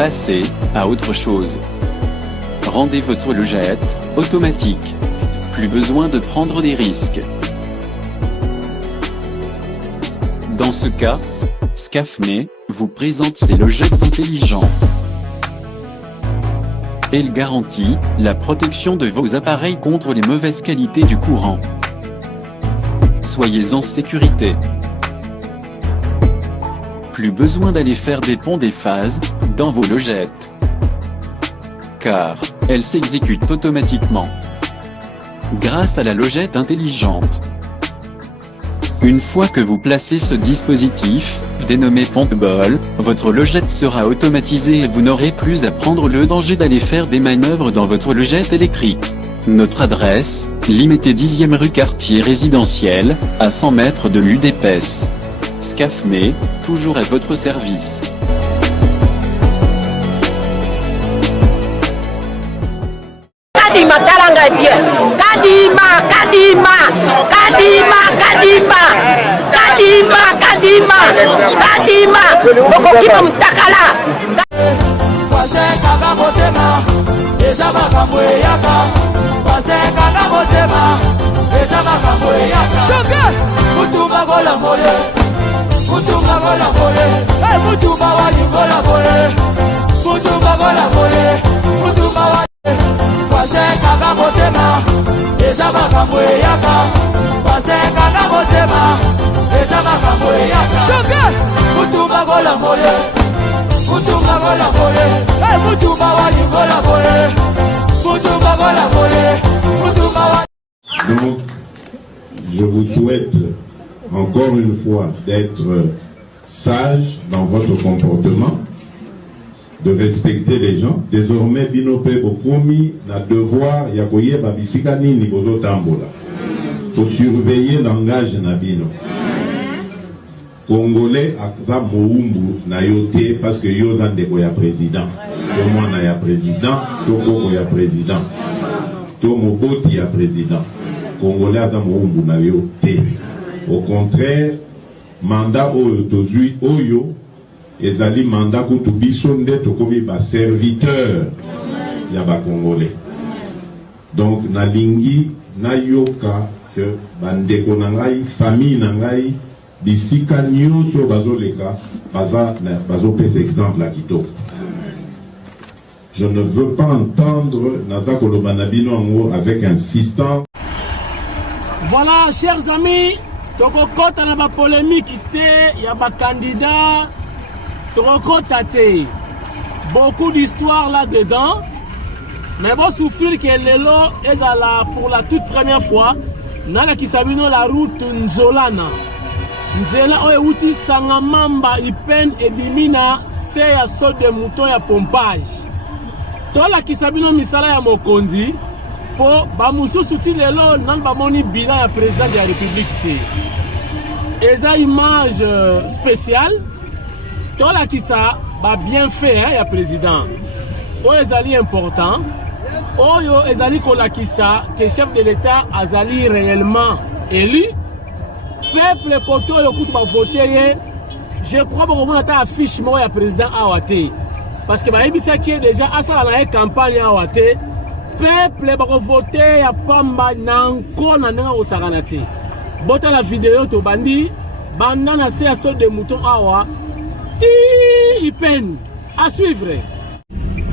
Passez à autre chose. Rendez votre logette automatique. Plus besoin de prendre des risques. Dans ce cas, Scafme vous présente ses logettes intelligentes. Elle garantit la protection de vos appareils contre les mauvaises qualités du courant. Soyez en sécurité. Plus besoin d'aller faire des ponts des phases dans vos logettes, car elles s'exécutent automatiquement grâce à la logette intelligente. Une fois que vous placez ce dispositif, dénommé Pompball, votre logette sera automatisée et vous n'aurez plus à prendre le danger d'aller faire des manœuvres dans votre logette électrique. Notre adresse, Limité 10e rue quartier résidentiel, à 100 mètres de l'UDPS. Scafme, toujours à votre service. Kadima talanga bien. Kadima. Bokokima mtakala. Kwaseka motema, ezaba kamwe yaka. Kwaseka motema, ezaba kamwe yaka. Toke, mutuma gola moye. Mutuma gola moye. Hey, mutuma wali gola moye. Mutuma gola moye. Mutuma wali. Kwaseka motema, ezaba kamwe yaka. Kwaseka motema, ezaba kamwe yaka. Toke, mutuma gola moye. Mutuma gola moye. Hey, mutuma wali gola moye. Mutuma gola moye. Mutuma wali. Donc, je vous souhaite encore une fois d'être sage dans votre comportement, de respecter les gens. Désormais, binope bokomi na devoir ya koyeba bisika nini bozo tambola. Faut surveiller le langage na bino. Congolais aza moumbu na yote parce que yo zandeko ya président. To mwana ya président, to koko ya président. To moboti ya président. Congolais aza moumbu na yote. Au contraire, mandat oyo tozui oyo ezali mandat kutu biso nde tokomi ba serviteur ya ba Congolais. Donc nalingi nayoka que bandeko na ngai, famille na ngai, bisika nyonso bazoleka bazopesa exemple à kitoko. Je ne veux pas entendre naza koloba na bino yango avec insistance. Voilà, chers amis, tokokota na ba polémique te ya ba candidat, tokokota te. Beaucoup d'histoires là-dedans, mais bon souffrir que lelo ezala pour la toute première fois nala kisabino la route Nzolana. Nzela oyo uti Sangamamba Ipen ebimina se ya saut de mouton ya pompage. Tola kisabino misala ya mokonzi po ba mususu ti lelo nan ba moni bilan ya président de la République te. Eza image spéciale. Tola kisa ba bien fait ya président. Oyo ezali important. Oyo ezali kolakisa que chef de l'État azali réellement élu. Peuple koto yo kutu ba voter. Je crois que vous avez affiche moi ya président Awate. Parce que baïbisa qui est déjà à ça la campagne Awate. Peuple ba voter ya pamba nanko na nga osaganati. Bota la vidéo to bandi banda na se aso de mouton awa. Ti Ipen à suivre.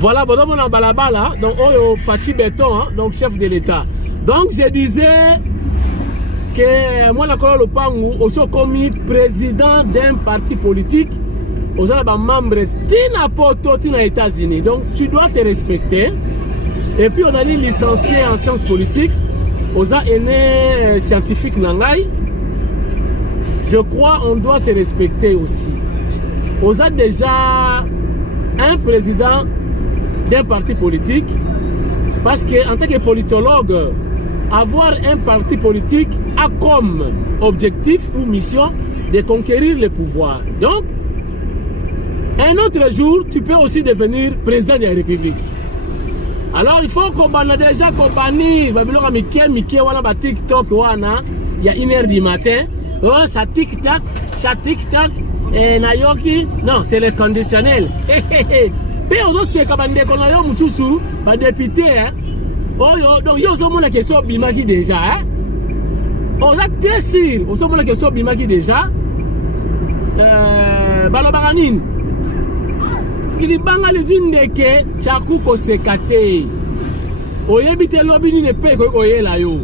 Voilà, bon, on a balabala, donc on Fachi Béton, hein, donc chef de l'État. Donc je disais que moi, la Kolo Lopangu, aussi comme président d'un parti politique, aux membre Tina Poto, Tina États-Unis. Donc tu dois te respecter. Et puis on a dit licencié en sciences politiques, aux aînés scientifiques Nangai. Je crois on doit se respecter aussi. Aux a déjà un président d'un parti politique, parce qu'en tant que politologue, avoir un parti politique a comme objectif ou mission de conquérir le pouvoir. Donc, un autre jour, tu peux aussi devenir président de la République. Alors, il faut qu'on a déjà compagnie, TikTok, il y a 1h du matin, oh, ça tic-tac, Nayoki, non, c'est le conditionnel. Pe ozoseka bandeko na yo mususu ba député hein. Oyo donc yo zomona ke so bimaki déjà hein. On a très sûr, on sommes là que so bimaki déjà. Balobaka nini? Il banga les indeke chaku ko sekate. Oyebi te lobi ni pe ko oyela yo.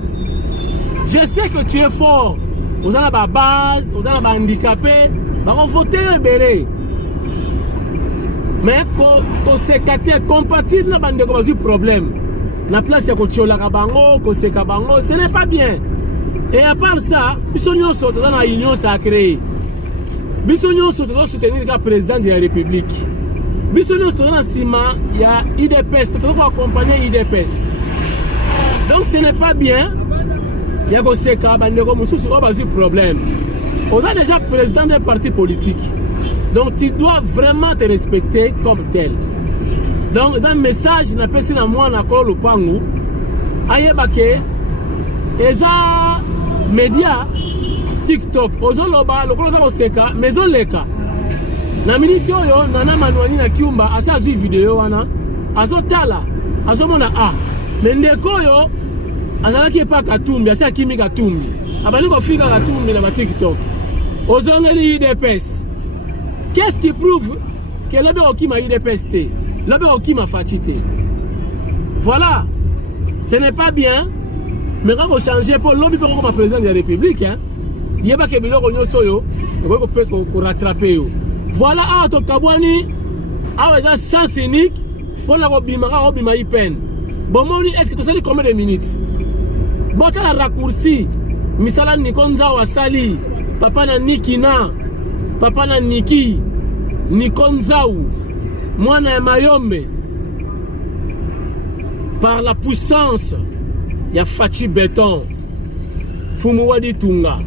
Je sais que tu es fort. Vous avez la base, vous avez la handicapé, on voter belé. Mais ko sekate compatible na bande ko bazu problème. Na place ko tchola ka bango, ko seka bango, ce n'est pas bien. Et à part ça, Bissonio Soto dans la union sacrée. Bissonio Soto doit soutenir le président de la République. Bissonio Soto dans la ciment, il y a IDPS, tu dois accompagner IDPS. Donc ce n'est pas bien. Il y a des problèmes. On a déjà président d'un parti politique. Donc tu dois vraiment te respecter comme tel. Donc dans le message, je n'appelle pas moi encore le pangu. Ayebake, eza média TikTok ozoloba lokolo za oseka maison leka na minute oyo nana manwani na kiumba asa zui video wana azotala azomona mendeko oyo azalaki pa katumbi asa kimi katumbi abali ko fika katumbi na TikTok ozongeli IDPS. Qu'est-ce qui prouve que l'obé okima IDPS te l'obé okima fatité? Voilà, ce n'est pas bien. Mais quand vous changez pour l'homme comme président de la République, il n'y a pas que vous pouvez rattraper. Voilà, à ton Kabouani, à un sens unique pour la Robimara, Robimai peine. Bon, est-ce que tu sais combien de minutes? Bon, tu as raccourci. Misala Nikonza Wasali, Papa na Nikina, Papa na Niki, Nikonzaou, moi na Mayombe. Par la puissance. Il y a Fachi Béton, Fumuwadi Tunga.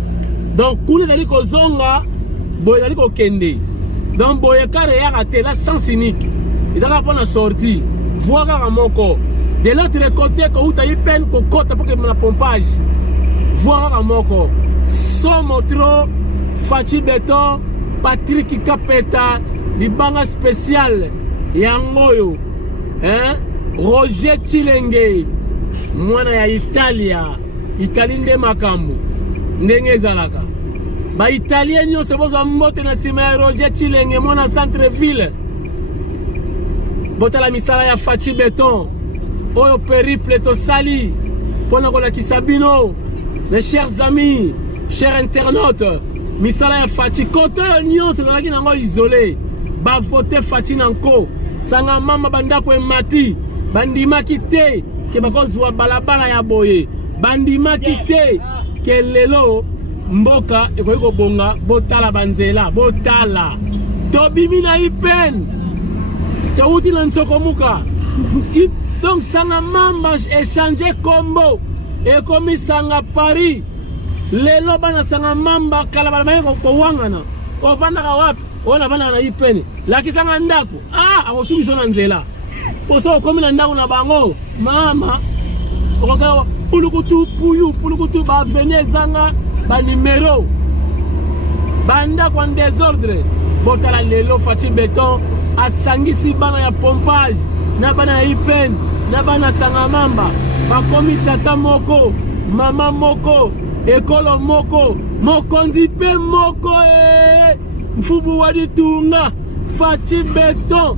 Donc, Koune Dali Kozonga, Boye Dali Kende. Donc, Boye Kare Yarate, la sens unique. Ils ont pas la sortie. Voir à Moko. De l'autre côté, quand tu as eu peine, qu'on compte pour que la pompage. Voir à Moko. Somotro, Fachi Béton, Patrick Kapeta, Libanga spécial, Yangoyo, hein? Roger Chilenge. Mwana ya Italia, Italie nde makambo ndenge ezalaka ba italien nyo seboza mbote na sima ya Roger Chilenge mwana centre ville botala misala ya Fachi Béton oyo périple to sali pona kola kisabino. Mes chers amis, chers internautes, misala ya Fachi kote nyo sezalaki nango isolé ba voter Fachi nanko sanga mama bandako emati bandimaki te ke bakozwa balabala ya boye bandimaki te ke lelo mboka ekoki kobonga botala banzela botala tobimi na ipen touti na nsokomuka. Donc sanga mamba échanger kombo ekomi sanga Paris lelo bana sanga mamba kala bana kowangana ovandaka wapi ona bana na ipen lakisanga ndako akosubiso na nzela poso komi na ndako na bango mama okoka pulukutu ba venir zanga ba numéro banda kwa désordre botala lelo Fachi Béton asangisi bana ya pompage na bana ya ipen na bana sanga mamba bakomi tata moko mama moko ekolo moko mokonzi pe moko mfubu wadi tunga Fachi Béton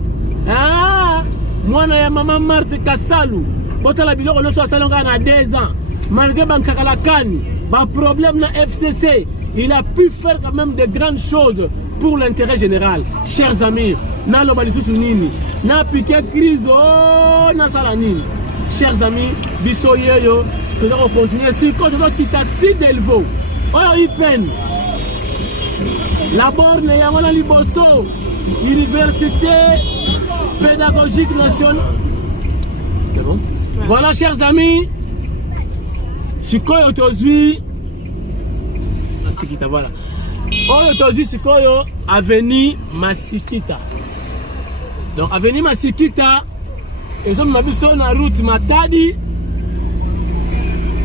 mwana ya mama Marthe Kasalu botala biloko nyonso asalanga na 2 ans malgré bankakalakani ba problème na FCC il a pu faire quand même de grandes choses pour l'intérêt général. Chers amis, na loba lisusu nini na piqué crise na sala nini. Chers amis, biso yeyo nous allons continuer si quand on quitter Delvaux oyo ipen la borne ya ngona liboso université pédagogique nationale. C'est bon? Ouais. Voilà, chers amis. Sikoyo tozui. Masikita, voilà. Oyo tozui Sikoyo, avenue Masikita. Donc, avenue Masikita, et sommes sur la route Matadi.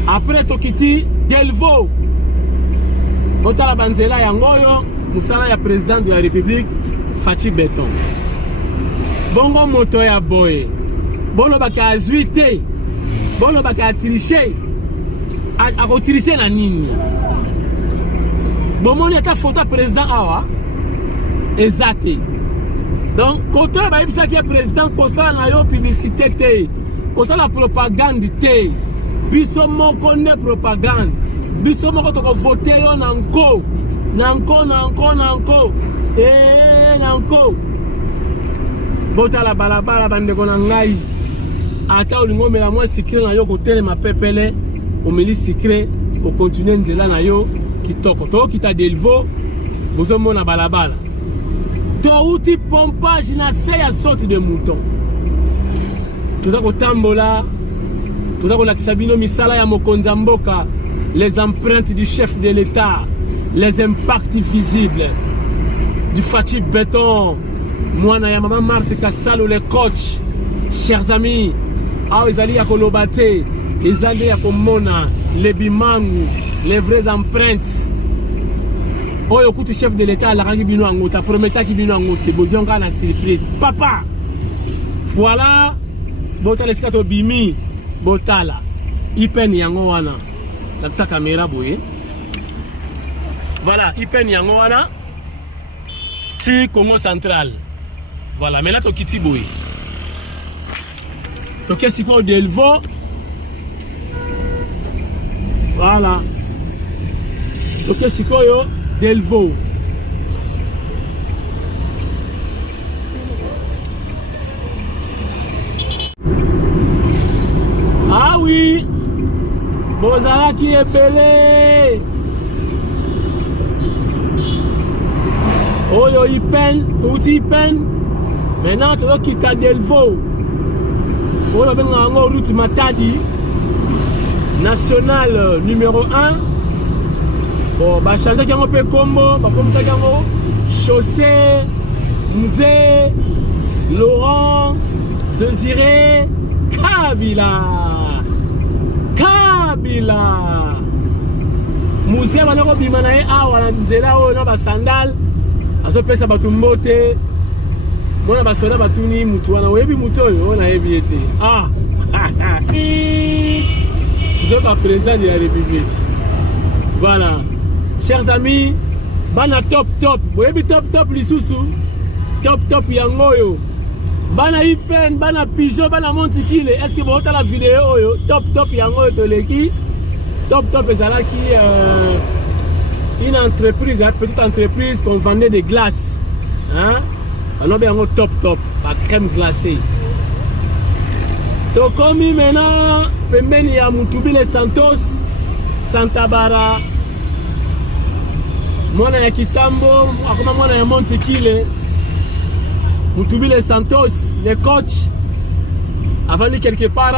Après Tokiti, Delvaux. Botala Banzela Yangoyo, Moussala ya président de la République, Fachi Béton. bongo moto ya boye bono baka azuite bono baka tricher ako tricher na nini bomoni ata photo président awa exacté donc côté ba yebisa ki président kosala na yo publicité te kosala propagande te biso moko ne propagande biso moko toko voter yo nanko nanko bota la balabala bandeko na ngai ata olingo mela mwa sikre na yo kotelema pepele omeli sikre okontinue nzela na yo kitoko to kita Delvaux bozomona balabala touti pompage na se ya sorte de mouton toza kotambola toza kolakisa bino misala ya mokonzi ya mboka les empreintes du chef de l'État les impacts visibles du Fachi Béton mwana ya maman Marthe Kassalo le coach chers amis awa ezali ya koloba te ezali ya komona les bimangu les vraies empreintes oyo kutu chef de l'État alakaki bino yango ta prometaki bino yango te bozwi nga na surprise papa voilà botala esika tobimi botala ipeni yango wana lakisa caméra boye voilà ipeni yango wana ti Congo central voilà maintenant tokiti boye toke sikoyo Delvaux voilà toke sikoyo Delvaux ah oui bozalaki ebele oyo ipen touti ipen maintenant tokita Delvaux oyo benga yango route Matadi national numéro 1 bon bachangeaki yango mpe kombo bakomisaki yango chaussée Mzee Laurent Désiré Kabila Mzee bana kobima na ye awa na nzela oyo na basandale azopesa bato mbote mona basoda batuni mutu wana oyebi mutu oyo oyo nayebi ye te zoka président de la République voilà chers amis bana top oyebi top lisusu top yango oyo bana ipen bana pigeon bana montikile est-ce que botala vidéo oyo top yango oyo toleki top ezalaki une entreprise, une petite entreprise qu'on vendait des glaces. Hein? On a bien top, la crème glacée. Donc, comme maintenant, il y a Moutubile Santos, Santa Bara, Mona ya Kitambo, Mona ya Montekile, Moutubile Santos, les coachs, avant de quelque part,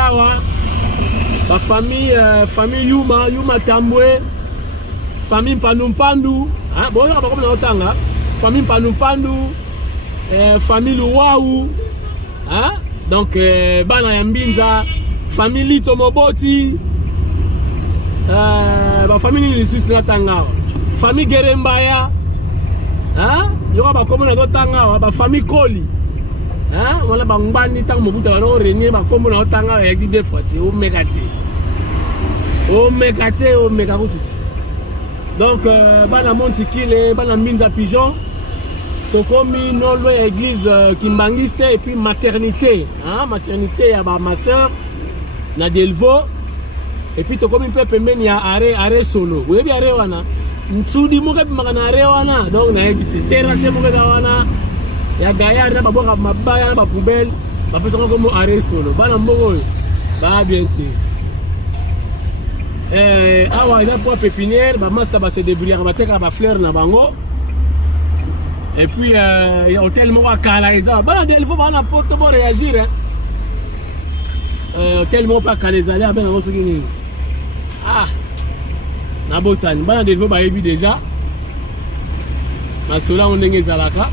la famille Yuma Tambwe. Famille Panumpandu, hein, bon, on va comme dans famille Panumpandu, famille Luau, hein, donc Bana Yambinza, famille Lito Moboti, famille Lissus Natanga, famille Gerembaya, hein, il y aura comme dans Tanga, famille Koli, hein, on a Bangani Tang Mobuta, on a régné, comme dans Tanga, il y a des fois, c'est Omega. Donc, bana Montikile, bana Minza Pigeon, Tokomi, non loin église Kimbangiste et puis maternité. Hein, maternité, il y a ma soeur, na Delvaux. Et puis Tokomi Pepe Men, il y a arrêt solo. Vous voyez, arrêt wana. Ntsudi moke magana arrêt wana. Donc, na évité. Terrasse moke wana. Il y a Gaillard, na baboka mabaya, na poubelle. Ba pesa comme arrêt solo. Bana mbongo, ba bien té. Awa eza pour pépinière bamasa base débrouiller bateka ba fleur na bango et puis hôtel moko akala eza bana Delvaux bana poto bo réagir hôtel moko akala ezali abena ngo soki nini na bosani bana Delvaux bayebi déjà masola ondenge ezalaka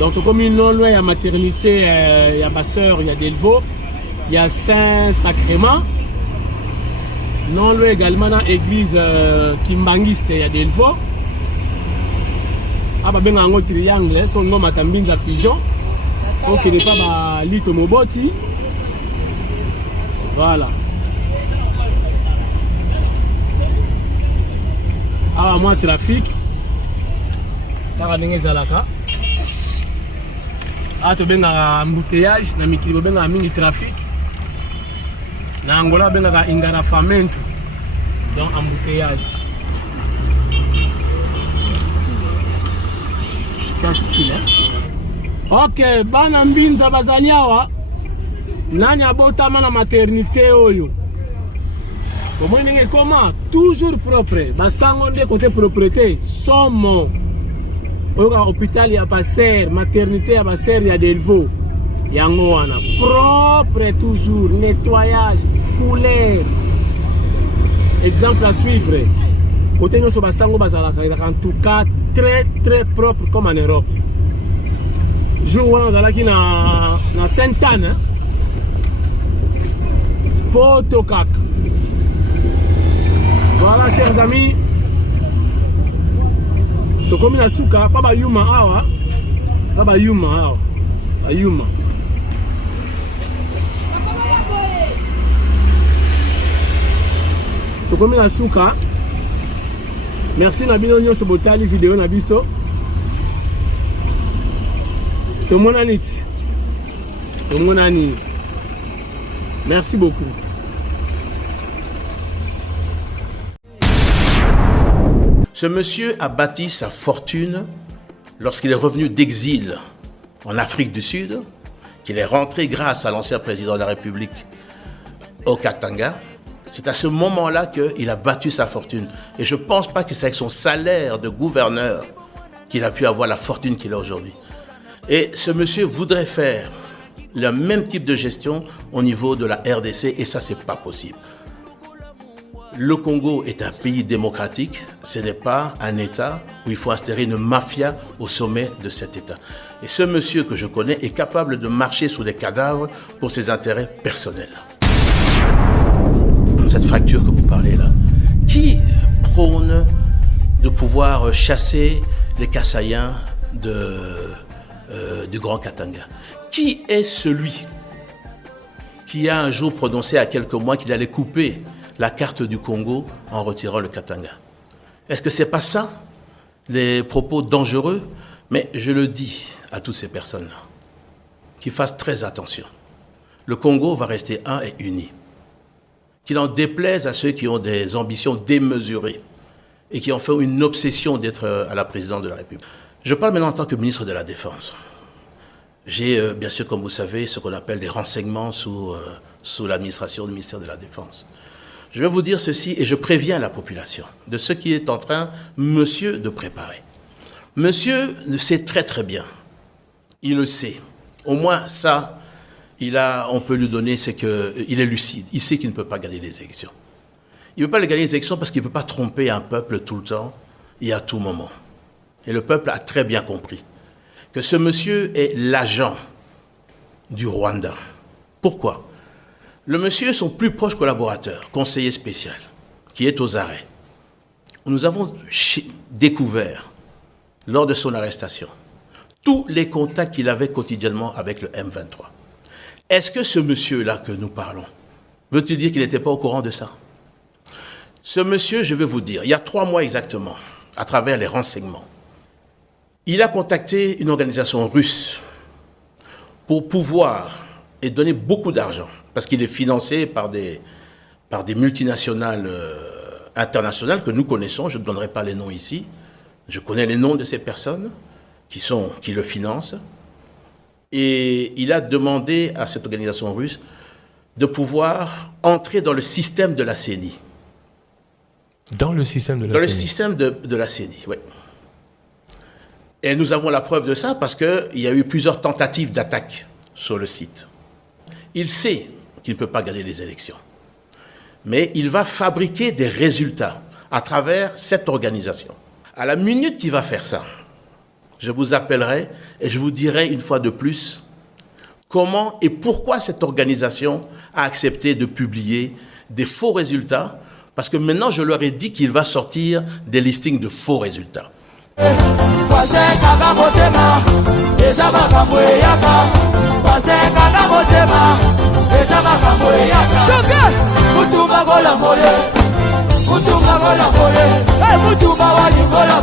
donc comme non loin ya maternité ya ma sœur ya Delvaux il y a Saint-Sacrement. Non, lui également dans l'église Kimbangiste à Delvaux. Ah, bah, ben, en triangle, son nom est Mbinza Pigeon. Ok, n'est pas Lito Moboti. Voilà. Ah, moi, trafic. Taradenge Zalaka. Ah, tu bien un embouteillage, na mikili bien un mini trafic. Na Angola bien un engarrafamento. Donc embouteillage. C'est style, hein? Ok, bana mbinza bazaliawa. Nani abotama na maternité oyo. Comment est comment? Toujours propre. Basango de côté propreté. Somme. Au hôpital, il y a pas serre. Maternité, il y a pas serre, il y a des veaux. Il y a un propre toujours. Nettoyage, couleur. Exemple à suivre. Côté nous, basango bazalaka. En tout cas, très très propre comme en Europe. Jour où on a qui na Sainte-Anne. Potokak. Voilà, chers amis. Donc, comme il a souka, pas ba yuma awa. Pas ba yuma awa. Ba yuma. Donc, comme il a souka. Merci Nabino Nyo ce botali vidéo Nabiso. Tout le monde a dit. Tout le monde a dit. Merci beaucoup. Ce monsieur a bâti sa fortune lorsqu'il est revenu d'exil en Afrique du Sud, qu'il est rentré grâce à l'ancien président de la République au Katanga. C'est à ce moment-là qu'il a battu sa fortune. Et je ne pense pas que c'est avec son salaire de gouverneur qu'il a pu avoir la fortune qu'il a aujourd'hui. Et ce monsieur voudrait faire le même type de gestion au niveau de la RDC et ça, ce n'est pas possible. Le Congo est un pays démocratique, ce n'est pas un État où il faut instaurer une mafia au sommet de cet État. Et ce monsieur que je connais est capable de marcher sous des cadavres pour ses intérêts personnels. Cette fracture que vous parlez là, qui prône de pouvoir chasser les Kassaïens du Grand Katanga? Qui est celui qui a un jour prononcé à quelques mois qu'il allait couper la carte du Congo en retirant le Katanga? Est-ce que ce n'est pas ça, les propos dangereux? Mais je le dis à toutes ces personnes-là, qu'ils fassent très attention. Le Congo va rester un et uni. Qu'il en déplaise à ceux qui ont des ambitions démesurées et qui ont fait une obsession d'être à la présidence de la République. Je parle maintenant en tant que ministre de la Défense. J'ai, bien sûr, comme vous savez, ce qu'on appelle des renseignements sous l'administration du ministère de la Défense. Je vais vous dire ceci et je préviens la population de ce qui est en train, monsieur, de préparer. Monsieur le sait très très bien. Il le sait. Au moins ça, on peut lui donner, c'est qu'il est lucide. Il sait qu'il ne peut pas gagner les élections. Il ne peut pas gagner les élections parce qu'il ne peut pas tromper un peuple tout le temps et à tout moment. Et le peuple a très bien compris que ce monsieur est l'agent du Rwanda. Pourquoi? Le monsieur est son plus proche collaborateur, conseiller spécial, qui est aux arrêts. Nous avons découvert, lors de son arrestation, tous les contacts qu'il avait quotidiennement avec le M23. Est-ce que ce monsieur-là que nous parlons, veut-il dire qu'il n'était pas au courant de ça? Ce monsieur, je vais vous dire, il y a 3 mois exactement, à travers les renseignements, il a contacté une organisation russe pour pouvoir et donner beaucoup d'argent, parce qu'il est financé par des multinationales internationales que nous connaissons, je ne donnerai pas les noms ici, je connais les noms de ces personnes qui le financent, et il a demandé à cette organisation russe de pouvoir entrer dans le système de la CENI. Dans le système de la CENI? Dans le système de la CENI, oui. Et nous avons la preuve de ça parce qu'il y a eu plusieurs tentatives d'attaque sur le site. Il sait qu'il ne peut pas gagner les élections. Mais il va fabriquer des résultats à travers cette organisation. À la minute qu'il va faire ça, je vous appellerai et je vous dirai une fois de plus comment et pourquoi cette organisation a accepté de publier des faux résultats. Parce que maintenant, je leur ai dit qu'il va sortir des listings de faux résultats. Kaka motema, eza makambo eyaka. basekaka motema eza makambo eyaka mutumba kolambo ye mutumba kolambo ye mutumba walingola